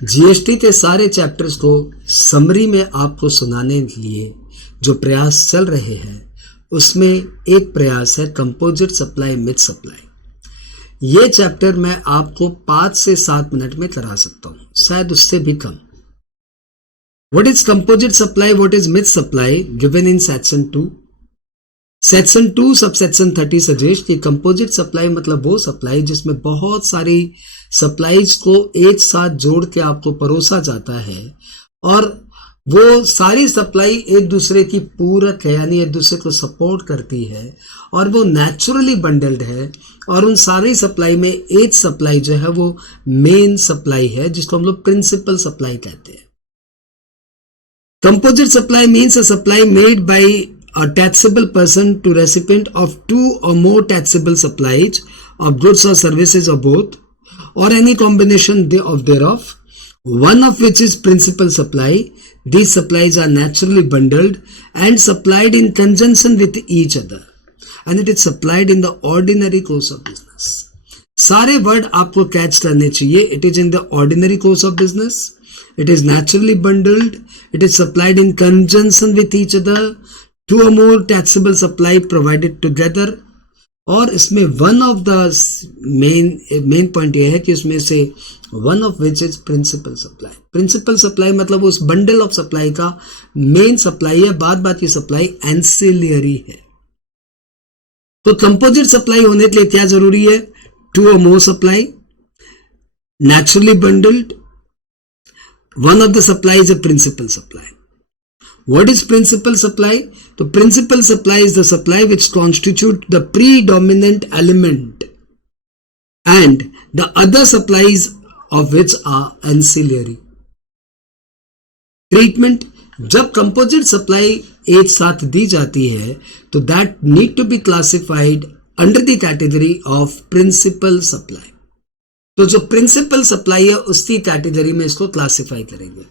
GST के सारे chapters को समरी में आपको सुनाने के लिए जो प्रयास चल रहे हैं उसमें एक प्रयास है कंपोजिट सप्लाई मिथ सप्लाई। ये चैप्टर मैं आपको 5 से 7 मिनट में करा सकता हूं, शायद उससे भी कम। What is composite supply, what is mixed supply, given in section 2। Section 2 sub section 30 suggest कि कंपोजिट सप्लाई मतलब वो सप्लाई जिसमें बहुत सारी सप्लाईज को एक साथ जोड़ के आपको परोसा जाता है और वो सारी सप्लाई एक दूसरे की पूरक है, यानी एक दूसरे को सपोर्ट करती है और वो नेचुरली बंडल्ड है। और उन सारी सप्लाई में एक सप्लाई जो है वो मेन सप्लाई है जिसको हम लोग प्रिंसिपल सप्लाई कहते हैं। Composite supply means a supply made by a taxable person to recipient of 2 or more taxable supplies of goods or services or both, or any combination thereof, one of which is principal supply. These supplies are naturally bundled and supplied in conjunction with each other, and it is supplied in the ordinary course of business. सारे word आपको catch करने चाहिए। It is in the ordinary course of business, it is naturally bundled, it is supplied in conjunction with each other, 2 or more taxable supply provided together। और इसमें one of the main point ये है कि उसमें से one of which is principal supply. Principal supply मतलब उस bundle of supply का मेन सप्लाई है, बाद की सप्लाई एंसिलियरी है। तो कंपोजिट सप्लाई होने के लिए क्या जरूरी है? 2 or more supply, naturally bundled, one of the supply is a principal supply. What is principal supply? तो principal supply is the supply which constitute the predominant element and the other supplies of which are ancillary. Treatment: जब composite supply एक साथ दी जाती है तो that need to be classified under the category of principal supply. तो जो principal supply है उसकी कैटेगरी में इसको क्लासिफाई करेंगे।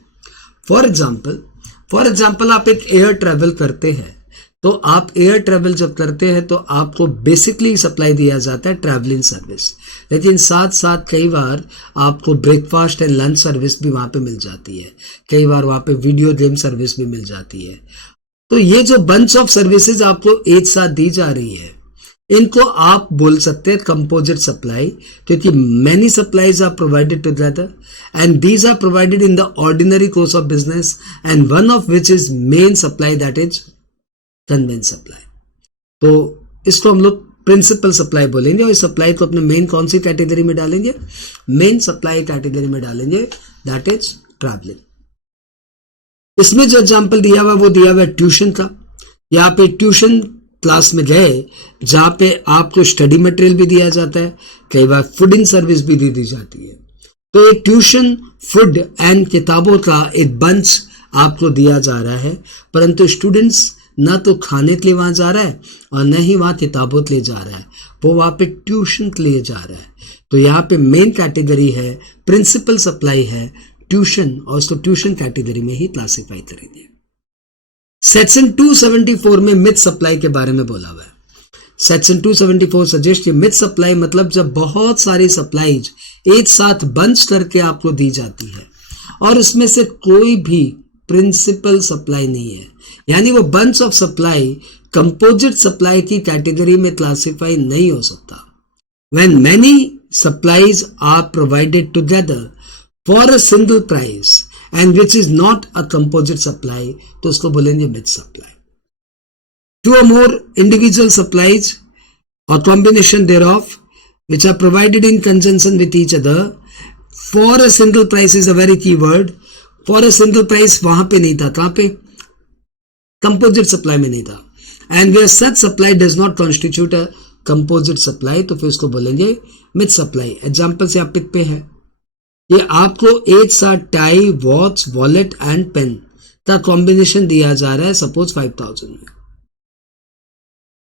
फॉर एग्जाम्पल आप एक एयर ट्रेवल करते हैं, तो आप एयर ट्रेवल जब करते हैं तो आपको बेसिकली सप्लाई दिया जाता है ट्रैवलिंग सर्विस, लेकिन साथ साथ कई बार आपको ब्रेकफास्ट एंड लंच सर्विस भी वहां पे मिल जाती है, कई बार वहां पे वीडियो गेम सर्विस भी मिल जाती है। तो ये जो बंच ऑफ सर्विसेज आपको एक साथ दी जा रही है इनको आप बोल सकते हैं कंपोजिट सप्लाई, क्योंकि many supplies are provided together and these are provided in the ordinary course of business and one of which is main supply, that is conveyance supply. तो इसको हम लोग प्रिंसिपल सप्लाई बोलेंगे और इस सप्लाई को अपने मेन कौन सी कैटेगरी में डालेंगे? मेन सप्लाई कैटेगरी में डालेंगे, दैट इज ट्रैवलिंग। इसमें जो एग्जाम्पल दिया हुआ वो दिया हुआ है ट्यूशन का। यहाँ पे ट्यूशन क्लास में गए जहां पे आपको स्टडी मटेरियल भी दिया जाता है, कई बार फूडिंग सर्विस भी दी जाती है। तो एक ट्यूशन, फूड एंड किताबों का एक बंच आपको दिया जा रहा है, परंतु स्टूडेंट्स ना तो खाने के लिए वहां जा रहा है और न ही वहां किताबों के लिए जा रहा है, वो वहां पे ट्यूशन के लिए जा रहा है। तो यहाँ पे मेन कैटेगरी है, प्रिंसिपल सप्लाई है ट्यूशन, और उसको ट्यूशन कैटेगरी में ही क्लासिफाई करेंगे। सेक्शन 274 में मिथ सप्लाई के बारे में बोला हुआ है। सेक्शन 274 सजेस्ट कि मिथ सप्लाई मतलब जब बहुत सारी सप्लाईज एक साथ बंच करके आपको दी जाती है और उसमें से कोई भी प्रिंसिपल सप्लाई नहीं है, यानी वो bunch of supply composite supply की कैटेगरी में क्लासिफाई नहीं हो सकता। When many supplies are provided together for a single price and which is not a composite supply, तो उसको बोलेंगे myth supply. 2 or more individual supplies or combination thereof which are provided in conjunction with each other for a single price is a very key word। for a single price वहां पे नहीं था, कहां पे? composite supply में नहीं था। and where such supply does not constitute a composite supply, तो फिर उसको बोलेंगे मिथ सप्लाई। एग्जाम्पल से आप पिक पे है, ये आपको एक साथ tie, watch, wallet and pen का कॉम्बिनेशन दिया जा रहा है, सपोज 5000 में।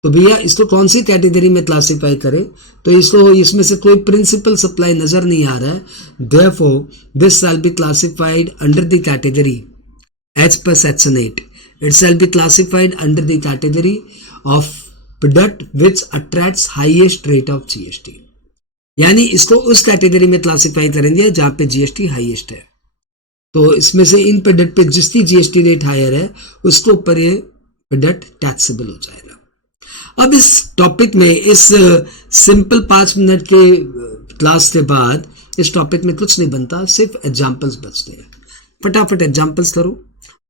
तो भैया इसको कौन सी कैटेगरी में क्लासिफाई करें? तो इसको इसमें से कोई प्रिंसिपल सप्लाई नजर नहीं आ रहा है, therefore this shall be classified under the category as per section 8। It shall be classified under the category of product which attracts highest rate of GST, यानी इसको उस कैटेगरी में क्लासिफाई करेंगे जहां पे जीएसटी हाईएस्ट है। तो इसमें से इन प्रोडक्ट पे जिसकी जीएसटी रेट हायर है उसके ऊपर ये प्रोडक्ट टैक्सेबल हो जाएगा। अब इस टॉपिक में इस सिंपल 5 मिनट के क्लास के बाद इस टॉपिक में कुछ नहीं बनता, सिर्फ एग्जाम्पल्स बचते हैं। फटाफट एग्जाम्पल्स करो।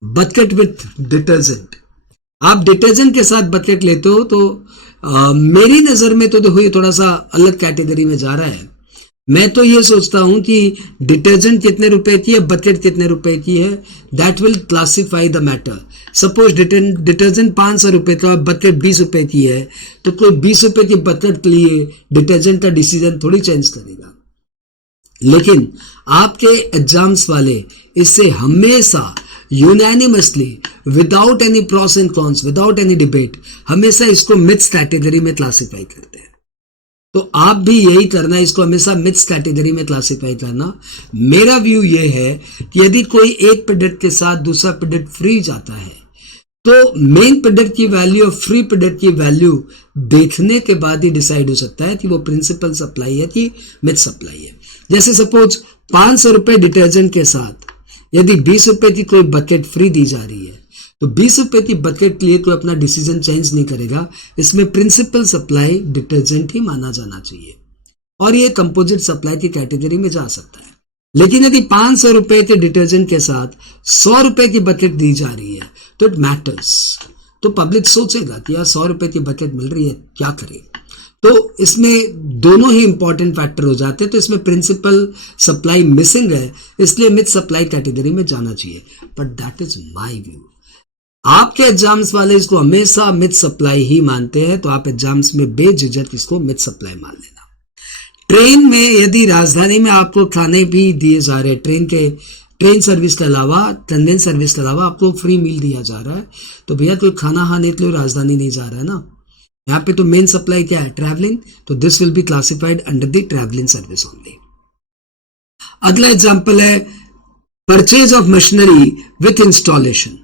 बकेट विथ डिटर्जेंट, आप डिटर्जेंट के साथ बकेट लेते हो तो मेरी नजर में तो देखो ये थोड़ा सा अलग कैटेगरी में जा रहा है। मैं तो ये सोचता हूं कि डिटर्जेंट कितने रुपए की है, बकेट कितने रुपए की है, that will classify the matter. Suppose detergent 500 रुपए का, बकेट 20 रुपए की है, तो कोई 20 रुपए की बकेट के लिए डिटर्जेंट का डिसीजन थोड़ी चेंज करेगा। लेकिन आपके एग्जाम्स वाले इससे हमेशा unanimously without any pros and cons, without any debate, हमेशा इसको मिथ्स कैटेगरी में क्लासिफाई करते हैं। तो आप भी यही करना, इसको हमेशा मिथ्स कैटेगरी में क्लासिफाई करना। मेरा व्यू ये है कि यदि कोई एक प्रोडक्ट के साथ दूसरा प्रोडक्ट फ्री जाता है तो मेन प्रोडक्ट की वैल्यू और फ्री प्रोडक्ट की वैल्यू देखने के बाद ही डिसाइड हो सकता है कि वो प्रिंसिपल सप्लाई है कि मिथ सप्लाई है। जैसे सपोज 500 रुपए डिटर्जेंट के साथ यदि 20 रुपए की कोई बकेट फ्री दी जा रही है तो 20 रुपए की बकेट के लिए कोई अपना डिसीजन चेंज नहीं करेगा। इसमें प्रिंसिपल सप्लाई डिटर्जेंट ही माना जाना चाहिए और ये कंपोजिट सप्लाई की कैटेगरी में जा सकता है। लेकिन यदि 500 रुपए के डिटर्जेंट के साथ 100 रुपए की बकेट दी जा रही है तो इट मैटर्स। तो पब्लिक सोचेगा कि यार 100 रुपए की बकेट मिल रही है, क्या करें। तो इसमें दोनों ही इंपॉर्टेंट फैक्टर हो जाते हैं। तो इसमें प्रिंसिपल सप्लाई मिसिंग है, इसलिए मिथ सप्लाई कैटेगरी में जाना चाहिए। But that is my view. आपके एग्जाम्स वाले इसको हमेशा मिथ सप्लाई ही मानते हैं, तो आप एग्जाम्स में बेझिझक इसको मिथ सप्लाई मान लेना। ट्रेन में यदि राजधानी में आपको खाने भी दिए जा रहे हैं, ट्रेन सर्विस के अलावा, कन्वेंस सर्विस के अलावा आपको फ्री मील दिया जा रहा है, तो भैया कोई खाना खाने के लिए राजधानी नहीं जा रहा है ना। यहाँ पे तो मेन सप्लाई क्या है, ट्रैवलिंग। तो this will be classified under the travelling service only. अगला एग्जांपल है purchase of machinery with installation.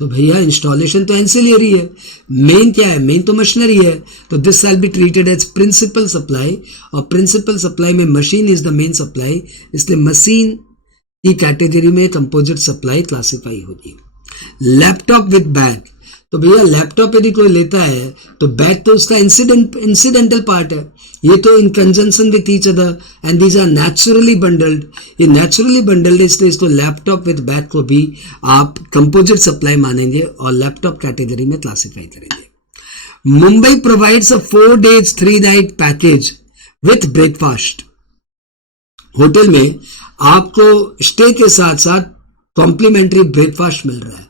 तो भैया इंस्टॉलेशन तो एंसिलियरी है, मेन क्या है, मेन तो मशीनरी है। तो this shall be treated as principal supply, और प्रिंसिपल सप्लाई में machine is the main supply, इसलिए मशीन की कैटेगरी में कंपोजिट सप्लाई क्लासिफाई होगी। लैपटॉप विद बैग, तो भैया लैपटॉप यदि कोई लेता है तो बैग तो उसका इंसिडेंटल पार्ट है। ये तो in conjunction with each other and these are naturally bundled. ये नेचुरली बंडल्ड है, इसलिए इसको लैपटॉप विद बैग को भी आप कंपोजिट सप्लाई मानेंगे और लैपटॉप कैटेगरी में क्लासिफाई करेंगे। Mumbai provides a 4 days 3 night package with breakfast. Hotel में आपको स्टे के साथ साथ कॉम्प्लीमेंट्री ब्रेकफास्ट मिल रहा है।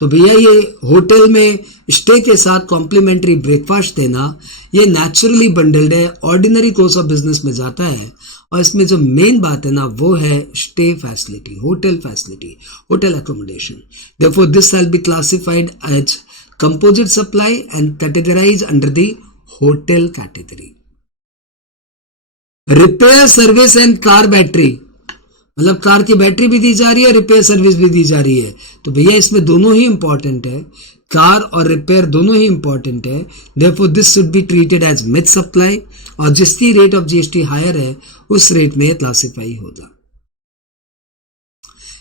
तो भैया ये होटल में स्टे के साथ कॉम्प्लीमेंट्री ब्रेकफास्ट देना ये नेचुरली बंडल्ड है, ऑर्डिनरी कोर्स ऑफ बिजनेस में जाता है। और इसमें जो मेन बात है ना वो है stay facility, hotel facility, hotel accommodation. Therefore this shall be classified as composite supply and categorise under the hotel category. Repair service and car battery, मतलब कार की बैटरी भी दी जा रही है, रिपेयर सर्विस भी दी जा रही है। तो भैया इसमें दोनों ही इंपॉर्टेंट है, कार और रिपेयर दोनों ही इंपॉर्टेंट है। Therefore this should be treated as myth supply, और जिसकी रेट ऑफ जीएसटी हायर है उस रेट में क्लासिफाई होगा।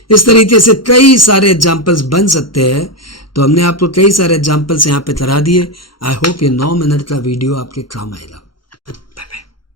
इस तरीके से कई सारे एग्जांपल्स बन सकते हैं। तो हमने आपको कई सारे एग्जांपल्स यहाँ पे करा दिए। आई होप ये 9 मिनट का वीडियो आपके काम आएगा।